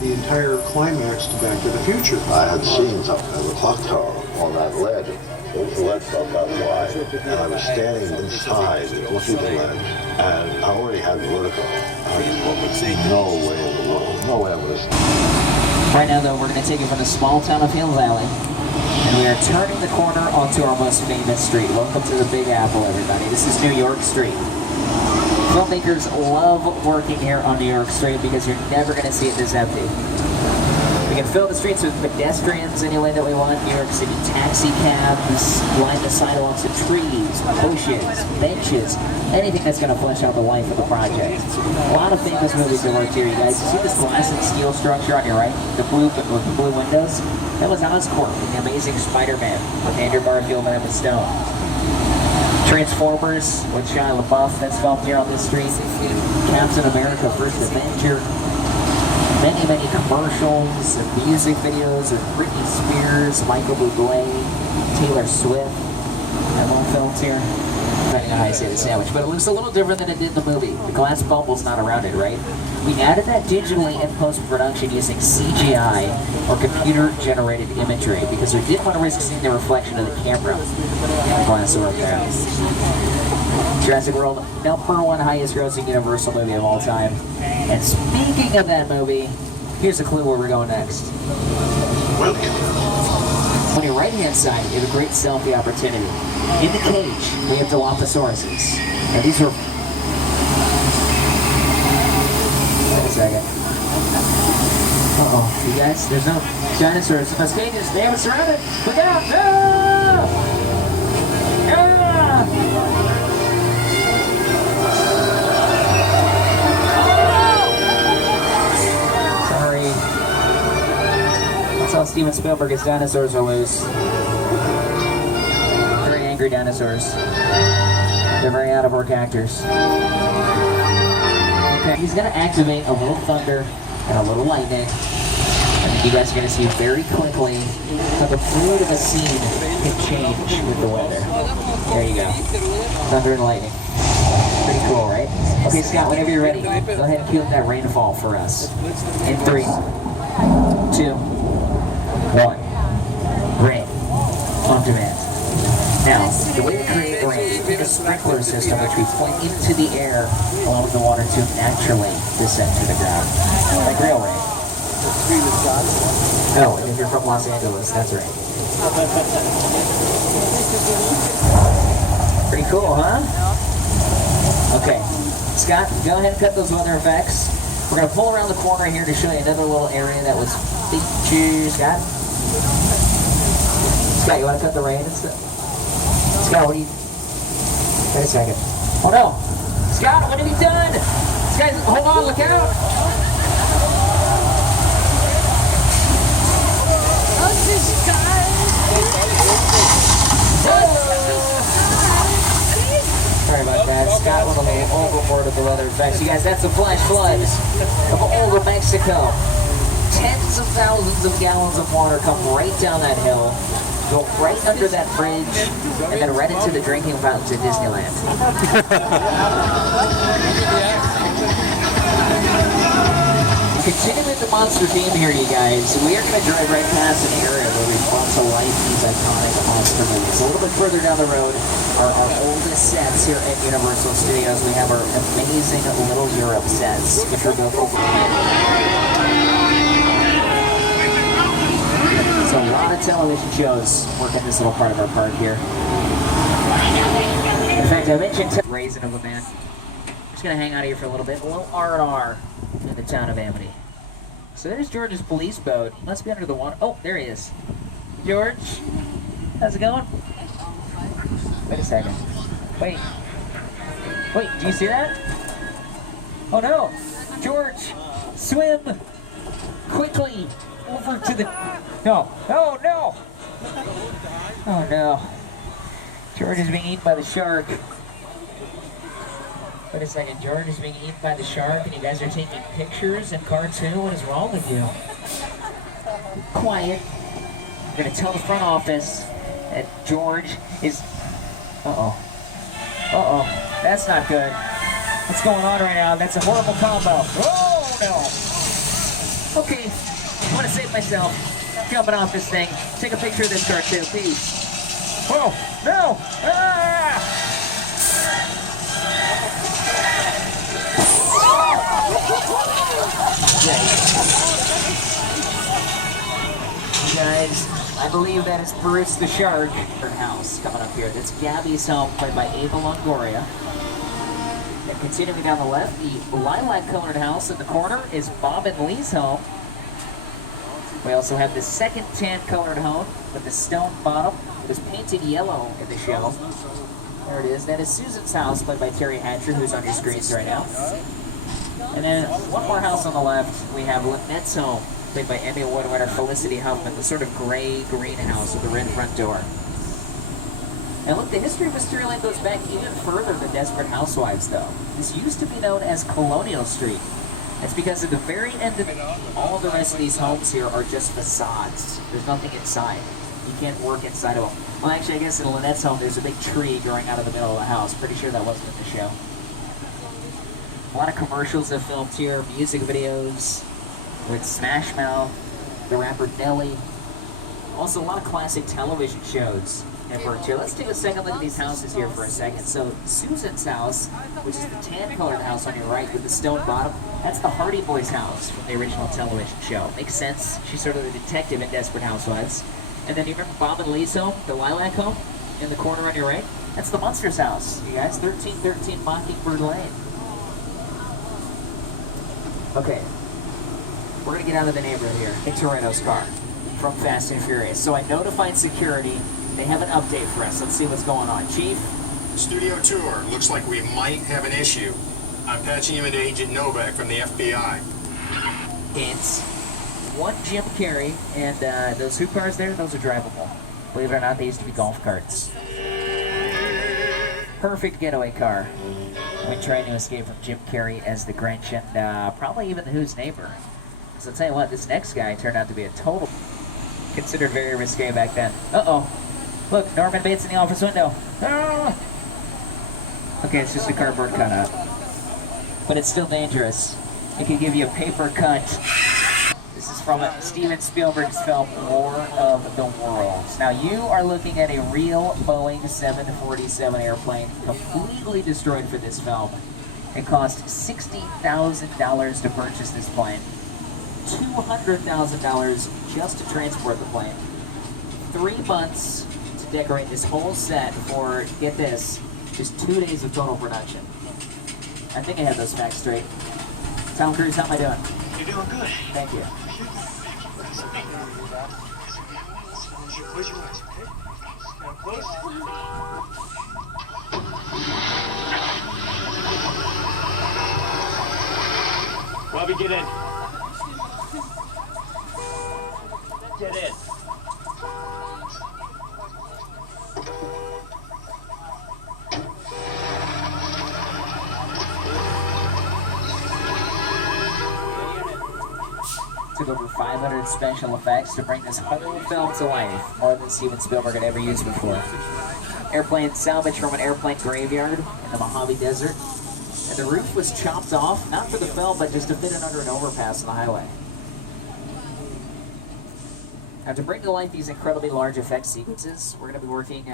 The entire climax to Back to the Future. I had seen something in the clock tower on that ledge. It was a ledge about that wide, and I was standing inside looking at the ledge, and I already had vertigo. I just thought, no way in the world, no way I'm going to. Right now, though, we're going to take you from the small town of Hill Valley, and we are turning the corner onto our most famous street. Welcome to the Big Apple, everybody. This is New York Street. Filmmakers love working here on New York Street because you're never going to see it this empty. We can fill the streets with pedestrians any way that we want. New York City taxi cabs, line the sidewalks with trees, bushes, benches, anything that's going to flesh out the life of the project. A lot of famous movies have worked here, you guys. You see this glass and steel structure on your right? The blue windows? That was Oscorp in The Amazing Spider-Man with Andrew Garfield and Emma Stone. Transformers with Shia LaBeouf, that's filmed here on this street. Captain America First Avenger. Many, many commercials and music videos with Britney Spears, Michael Bublé, Taylor Swift. That one filmed here. Depending on how you say the sandwich, but it looks a little different than it did in the movie. The glass bubble's not around it, right? We added that digitally in post-production using CGI or computer-generated imagery because we didn't want to risk seeing the reflection of the camera in the glass over there. Jurassic World, #1 highest-grossing Universal movie of all time. And speaking of that movie, here's a clue where we're going next. On your right-hand side, you have a great selfie opportunity. In the cage, we have Dilophosaurus. Now these are... Wait a second. Uh-oh, you guys, there's no dinosaurs in those cages. They have it surrounded. Look out! Ah! Ah! Tell Steven Spielberg his dinosaurs are loose. Very angry dinosaurs. They're very out of work actors. Okay, he's gonna activate a little thunder and a little lightning. I think you guys are gonna see very quickly how the mood of a scene can change with the weather. There you go. Thunder and lightning. Pretty cool, right? Okay, Scott, whenever you're ready, go ahead and cue up that rainfall for us. In 3, 2, 1. Rain. On demand. Now, the way to create rain, we need a sprinkler system which we point into the air, allowing the water to naturally descend to the ground. Like real rain. No, if you're from Los Angeles, that's right. Pretty cool, huh? Okay. Scott, go ahead and cut those weather effects. We're going to pull around the corner here to show you another little area that was featured. Scott? Scott, you want to cut the rain and stuff? Scott, what do you... Wait a second. Oh no! Scott, what have you done? Guys, hold on, look out! Sorry about that. Scott went a little overboard with the weather effects. You guys, that's the flash floods of Old Mexico. Tens of thousands of gallons of water come right down that hill, go right under that bridge, and then right into the drinking fountains at Disneyland. Continuing with the monster theme here, you guys, we are going to drive right past an area where we've brought to life these iconic monster movies. A little bit further down the road are our oldest sets here at Universal Studios. We have our amazing Little Europe sets, which are built over. So a lot of television shows work in this little part of our park here. In fact, I mentioned Raisin of a Man. I'm just going to hang out here for a little bit. A little R&R in the town of Amity. So there's George's police boat. He must be under the water. Oh, there he is. George, how's it going? Wait a second. Wait, do you see that? Oh no! George, swim quickly over to the... No, oh no! Oh no. George is being eaten by the shark. Wait a second, George is being eaten by the shark and you guys are taking pictures and cartoon? What is wrong with you? Quiet. We're gonna tell the front office that George is... Uh-oh. Uh-oh. That's not good. What's going on right now? That's a horrible combo. Oh no! Okay, I'm gonna save myself. Jumping off this thing. Take a picture of this car too, please. Oh, no! Ah! You guys, I believe that is Bruce the Shark. House coming up here. That's Gabby's home, played by Ava Longoria. And continuing down the left, the lilac-colored house in the corner is Bob and Lee's home. We also have the second tan-colored home with the stone bottom. It was painted yellow in the show. There it is. That is Susan's house, played by Terry Hatcher, who's on your screens right now. And then one more house on the left, we have Lynette's home, played by Emmy Award winner Felicity Huffman, the sort of gray-green house with the red front door. And look, the history of Mystery Lane goes back even further than Desperate Housewives, though. This used to be known as Colonial Street. It's because at the very end of it, all the rest of these homes here are just facades. There's nothing inside. You can't work inside of them. Well, actually, I guess in Lynette's home, there's a big tree growing out of the middle of the house. Pretty sure that wasn't in the show. A lot of commercials are filmed here, music videos with Smash Mouth, the rapper Nelly. Also, a lot of classic television shows have worked here. Let's take a second look at these houses here for a second. So, Susan's house, which is the tan-colored house on your right with the stone bottom, that's the Hardy Boys' house from the original television show. Makes sense. She's sort of the detective in Desperate Housewives. And then you remember Bob and Lee's home, the lilac home, in the corner on your right? That's the Munsters' house, you guys. 1313 Mockingbird Lane. Okay. We're going to get out of the neighborhood here. In Toretto's car from Fast and Furious. So I notified security. They have an update for us. Let's see what's going on. Chief? Studio tour. Looks like we might have an issue. I'm patching you into Agent Novak from the FBI. It's one Jim Carrey, and those two cars there, those are drivable. Believe it or not, they used to be golf carts. Perfect getaway car when trying to escape from Jim Carrey as the Grinch and probably even the Who's Neighbor. So I'll tell you what, this next guy turned out to be a total, considered very risque back then. Uh-oh. Look, Norman Bates in the office window. Ah! Okay, it's just a cardboard cutout. But it's still dangerous. It could give you a paper cut. This is from Steven Spielberg's film, War of the Worlds. Now, you are looking at a real Boeing 747 airplane, completely destroyed for this film. It cost $60,000 to purchase this plane. $200,000 just to transport the plane. 3 months to decorate this whole set for, get this, just 2 days of total production. I think I have those facts straight. Tom Cruise, how am I doing? You're doing good. Thank you. Close your eyes, okay? Now close. Bobby, get in. Get in. Took over 500 special effects to bring this whole film to life, more than Steven Spielberg had ever used before. Airplane salvage from an airplane graveyard in the Mojave Desert. And the roof was chopped off, not for the film, but just to fit it under an overpass on the highway. Now, to bring to life these incredibly large effect sequences, we're going to be working